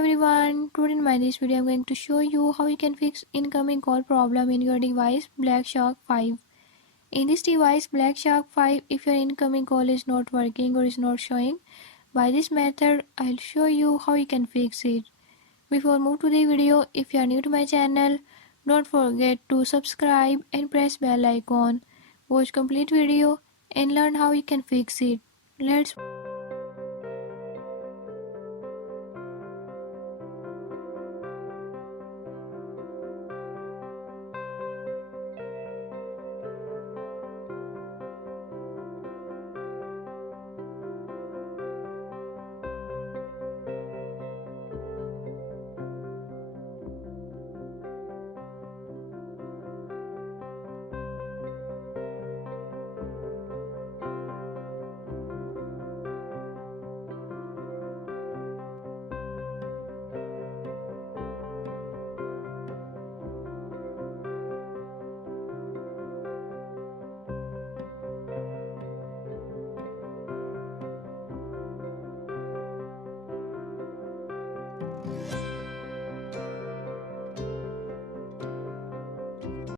everyone, today in my this video I'm going to show you how you can fix incoming call problem in your device Black Shark 5. In this device Black Shark 5, if your incoming call is not working or is not showing, by this method I'll show you how you can fix it. Before move to the video, if you are new to my channel, don't forget to subscribe and press bell icon. Watch complete video and learn how you can fix it. Let's